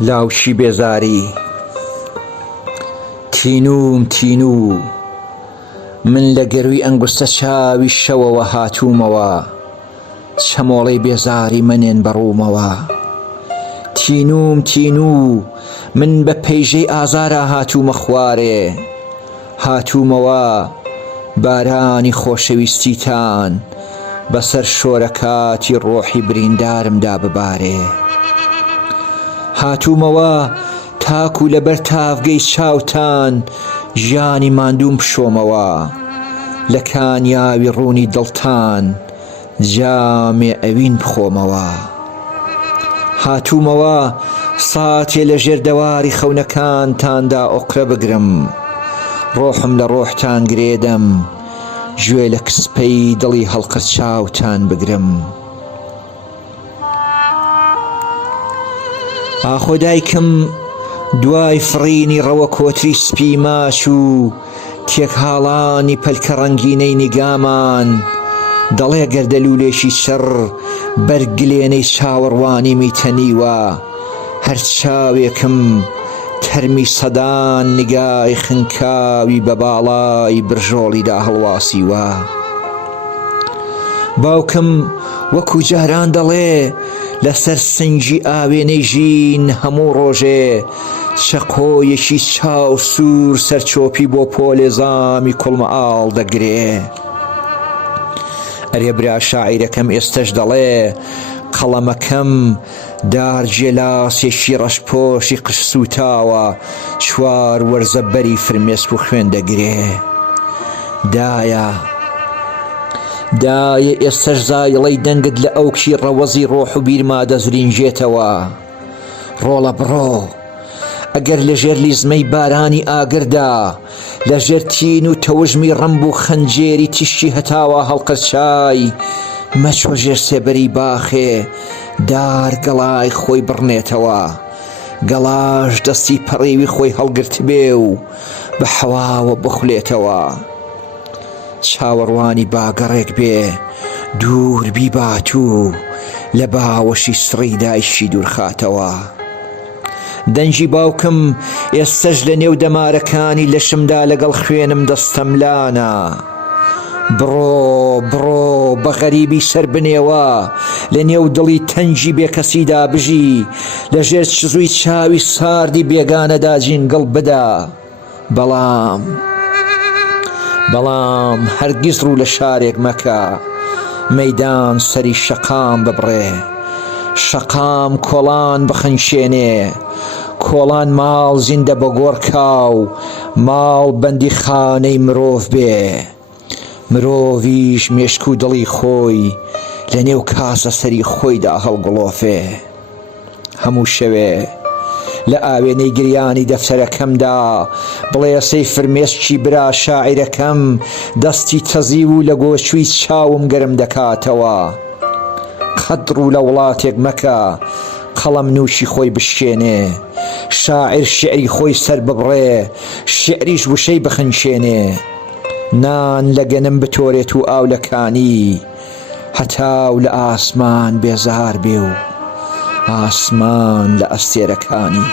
لاوشی بێزاری تینوم من لە گەروی ئەنگوستە چاوی شەوەوە هاتوومەوە چەمۆڵەی بێزاری منێن بەڕوومەوە تینوم من بە پەیژەی ئازارە هاتوومە خوارێ هاتوومەوە بارانی خۆشەویستیتان بەسەر شۆرەکاتی ڕۆحی بریندارمدا ببارێ هاتوومەوە تاکو لەبەر تافگەی چاوتان ژیانی ماندووم بشۆمەوە لە کانیاوی ڕوونی دڵتان جامێ ئەوین بخۆمەوە هاتوومەوە ساتێ لە ژێر دەواری خەونەکانتاندا ئۆقرە بگرم ڕۆحم لە ڕۆحتان گرێدەم گوێ لە کسپەی دڵی هەڵقرچاوتان بگرم ئاخۆ دایکم دوای فڕینی ڕەوە کۆتری سپی ماچ و تێکهاڵانی پەلکە ڕەنگینەی نیگامان دەڵێ گەردەلوولێکی شەڕ بەرگلێنەی چاوەڕوانی میتەنیوە هەر چاوێکم تەرمی سەدان نیگای خنکاوی بە باڵای برژۆڵیدا هەڵواسیوە باوکم وەکو جاران دەڵێ لەسەر سنگی ئاوێنەی ژین هەموو ڕۆژێ چەقۆیەکی چاو سوور سەرچۆپی بۆ پۆلێزامی کوڵمە ئاڵ دەگرێ ئەرێ برا شاعیرەکەم ئێستەش دەڵێ قەڵەمەکەم دارجێلاسێکی ڕەشپۆشی قش سوتاوە چوار وەرزە بەری فرمێسک و خوێن دەگرێ دایە ئێستەش زایڵەی دەنگت لە ئەوکی ڕەوەزی ڕۆح و بیرما دەزرینجێتەوە ڕۆڵە بڕۆ ئەگەر لە ژێر لیزمەی بارانی ئاگردا لە ژێر تین و تەوژمی ڕەمب و خەنجێری تیشتی هەتاوە هەڵقرچای مەچۆ ژێر سێبەری باخێ دار گەڵای خۆی بڕنێتەوە گەڵاش دەستی پەڕێوی خۆی هەڵگرت بێ و بە حەواوە بخولێتەوە چاوەڕوانی باگەڕێک بێ دوور بیباتوو لە باوەشی سڕی دایشی دوورخاتەوە دەنجی باوکم ئێستەش لە نێو دەمارەکانی لەشمدا لەگەڵ خوێنم دەستەملانە بڕۆ بە غەریبی سەر بنێوە لە نێو دڵی تەنجی بێکەسیدا بژی لە ژێر چزووی چاوی ساردی بێگانەدا جینگڵ بدە بەڵام هەرگیز ڕوو لە شارێک مەکە مەیدان سەری شەقام ببڕێ شەقام کۆڵان بخەنشێنێ کۆڵان ماڵ زیندە بە گۆڕکاو ماڵ بەندی خانەی مرۆڤ بێ مرۆڤیش مێشک و دڵی خۆی لە نێو کاسە سەری خۆیدا هەڵگڵۆفێ هەموو شەوێ لە ئاوێنەی گریانی دەفتەرەکەمدا بڵێسەی فرمێسکی برا شاعیرەکەم دەستی تەزی و لە گۆچووی چاوم گەرم دەکاتەوە قەت ڕوو لە وڵاتێک مەکە قەڵەم نووشی خۆی بشکێنێ شاعیر شعری خۆی سەر ببڕێ شعریش وشەی بخنشێنێ نان لە گەنم بتۆرێت و ئاو لەکانی هەتاو لە ئاسمان بێزار بێ و ئاسمان لە ئەستێرەکانی